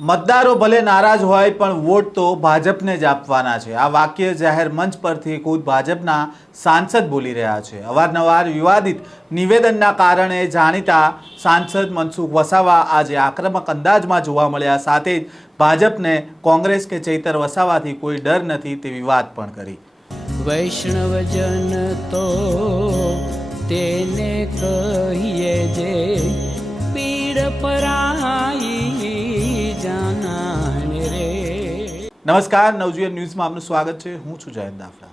મતદારો ભલે નારાજ હોય, પણ વોટ તો ભાજપને જ આપવાના છે. આ વાક્ય જાહેર મંચ પરથી ખુદ ભાજપના સાંસદ બોલી રહ્યા છે. અવારનવાર વિવાદિત નિવેદનના કારણે જાણીતા સાંસદ મનસુખ વસાવા આજે આક્રમક અંદાજમાં જોવા મળ્યા. સાથે જ ભાજપને કોંગ્રેસ કે ચૈતર વસાવાથી કોઈ ડર નથી તેવી વાત પણ કરી. વૈષ્ણવજન તો તેને કહીએ નમસ્કાર નવજીવન ન્યૂઝમાં આપનું સ્વાગત છે. હું છું જયંત દાફડા.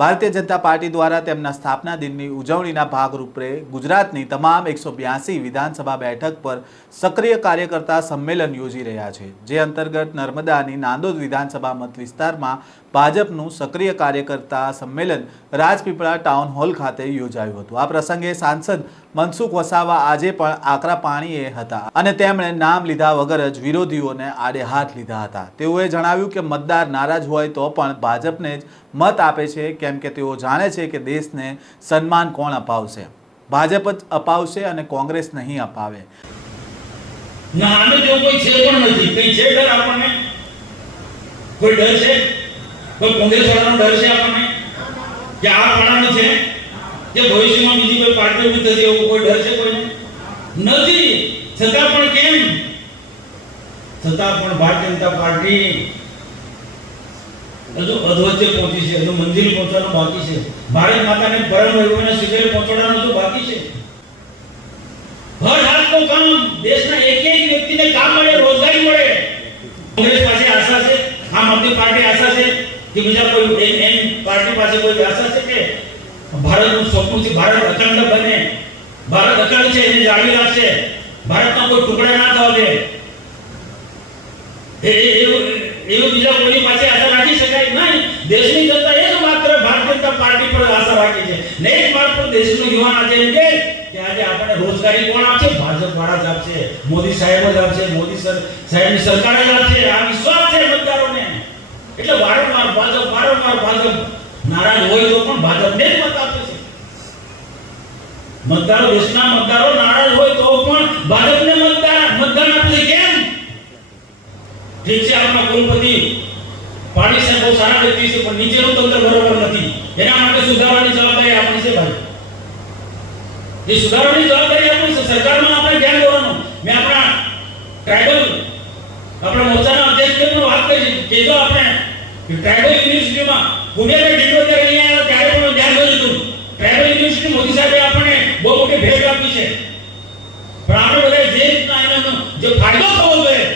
ભારતીય જનતા પાર્ટી દ્વારા તેમના સ્થાપના દિનની ઉજવણીના ભાગરૂપે ગુજરાતની તમામ એકસો બ્યાસી વિધાનસભા બેઠક પર સક્રિય કાર્યકર્તા સંમેલન યોજી રહ્યા છે, જે અંતર્ગત નર્મદાની નાંદોદ વિધાનસભા મત વિસ્તારમાં ભાજપનું સક્રિય કાર્યકર્તા સંમેલન રાજપીપળા ટાઉન હોલ ખાતે યોજાયું હતું. આ પ્રસંગે સાંસદ મનસુખ વસાવા આજે પણ આકરા પાણીએ હતા અને તેમણે નામ લીધા વગર જ વિરોધીઓને આડે હાથ લીધા હતા. તેઓએ જણાવ્યું કે મતદાર નારાજ હોય તો પણ ભાજપને જ મત આપે છે કેમ કે તેઓ જાણે છે કે દેશને સન્માન કોણ અપાવશે? ભાજપ જ અપાવશે અને કોંગ્રેસ નહીં અપાવે. ના, આને જો કોઈ છે પણ નથી. કઈ છે ડર આપણને? કોઈ ડર છે? કોઈ કોંગ્રેસ વાળાનો ડર છે આપણને? કે આ વાળાનો છે? કે ભવિષ્યમાં બીજી કોઈ પાર્ટી ઊભી થશે એવો કોઈ ડર છે કોઈને? નથી. છતાં પણ કેમ? છતાં પણ ભારતીય જનતા પાર્ટી હજુ અધવચ્ચે પહોંચી છે હજુ મંદિર પહોંચવાનું બાકી છે. ભારત માતાને પરમ વૈભવને શિખરે પહોંચાડવાનું હજુ બાકી છે. હર હાથનું કામ દેશના એક એક વ્યક્તિને કામ મળે, રોજગારી મળે. કોંગ્રેસ પાસે આશા છે, આમ આદમી પાર્ટી આશા છે, કે બીજા કોઈ એમ એમ પાર્ટી પાસે કોઈ આશા છે કે ભારતનું સ્વપ્ન છે, ભારત અખંડ બને. ભારત અખંડ છે, એને જાળવી રાખશે. ભારતમાં કોઈ ટુકડા ના થવા દે. એ- એવું બીજા કોઈની પાસે આશા રાખી શકાય? નહીં. દેશની જનતા એ જ માત્ર ભારતીય જનતા પાર્ટી પર આશા રાખી છે. ને એક માત્ર દેશનો યુવાન આજે એમ કે આજે આપણને રોજગારી કોણ આપશે? ભાજપ વાળા જ આપશે. મોદી સાહેબ જ આપશે. મોદી સર, સાહેબની સરકાર જ આપશે. આ વિશ્વાસ છે મતદારોને. એટલે વારંવાર ભાજપ વારંવાર ભાજપ. નારાજ હોય તો પણ ભાજપને જ મત આપે છે. મતદારો, દેશના મતદારો નારાજ હોય તો પણ ભાજપને મતદાર, મતદાન આપે છે આપણા કુલપતિ પાણી સાહેબ બહુ સારા વ્યક્તિ છે, પણ નીચેનું તંત્ર બરોબર નથી. એના માટે સુધારવાની જવાબદારી આપણી છે ભાઈ. જે સુધારવાની જવાબદારી આપણી છે, સરકારમાં આપણે ધ્યાન દોરવાનું મેં આપણા ટ્રાઇબલ, આપણા મોરચાના અધ્યક્ષ વાત કરી કે જો આપણે ટ્રાઇબલ યુનિવર્સિટીમાં પુણ્યભાઈ ડિંડોદર અહીંયા આવ્યા, ત્યારે પણ ધ્યાન દોર્યું હતું. ટ્રાઇબલ યુનિવર્સિટી મોદી સાહેબે આપણને બહુ મોટી ભેટ આપી છે. પણ આપણે બધા જે જે ફાયદો થવો જોઈએ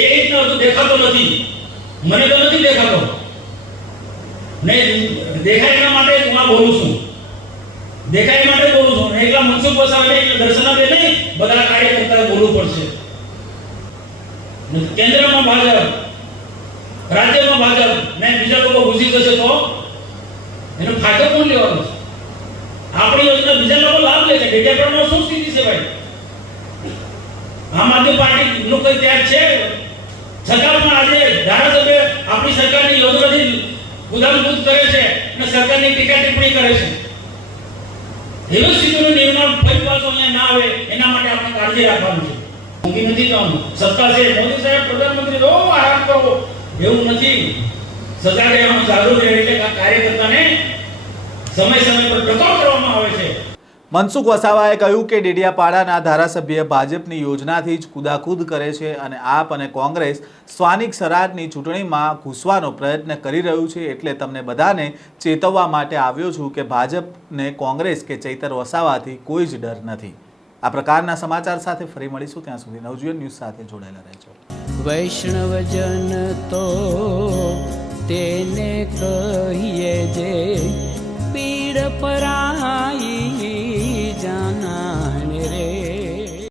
એ રીતના હજુ દેખાતો નથી. મને તો નથી દેખાતો. ને દેખાય એના માટે હું આ બોલું છું. દેખાય માટે બોલું છું. એકલા મનસુખ વસાવે એકલા આપે નહીં બધા કાર્યકર્તાએ બોલવું પડશે. કેન્દ્રમાં ભાજપ રાજ્યમાં ભાજપ ને બીજા લોકો ઘૂસી જશે તો? એનો ફાયદો કોણ લેવાનો છે? આપણી યોજના બીજા લોકો લાભ લે છે. ડેડિયાપાડામાં શું સ્થિતિ છે ભાઈ? આમ આદમી પાર્ટી નું કઈ ત્યાગ છે? છતાં આજે ધારાસભ્ય આપણી સરકારની યોજનાથી ઉદાહરણભૂત કરે છે અને સરકારની ટીકા ટિપ્પણી કરે છે. એવી સ્થિતિનું નિર્માણ ફરી પાછું અહીંયા ના આવે, એના માટે આપણે કાળજી રાખવાની છે. ઊંઘી નથી જવાનું. સત્તા છે. મોદી સાહેબ, પ્રધાનમંત્રી ઓ આરામ કરો. એવું નથી. સજા રહેવાનું ચાલુ રહે એટલે કાર્યકર્તાને સમય સમય પર ટકાવ કરવામાં આવે છે. મનસુખ વસાવાએ કહ્યું કે ડેડિયાપાડાના ધારાસભ્ય ભાજપની યોજનાથી જ કુદાકૂદ કરે છે અને આપ અને કોંગ્રેસ સ્થાનિક સ્વરાજની ચૂંટણીમાં ઘૂસવાનો પ્રયત્ન કરી રહ્યું છે એટલે તમને બધાને ચેતવવા માટે આવ્યો છું કે ભાજપને કોંગ્રેસ કે ચૈતર વસાવાથી કોઈ જ ડર નથી. આ પ્રકારના સમાચાર સાથે ફરી મળીશું. ત્યાં સુધી નવજીવન ન્યૂઝ સાથે જોડાયેલા રહેજો. વૈષ્ણવજન તો તેને કહીએ જે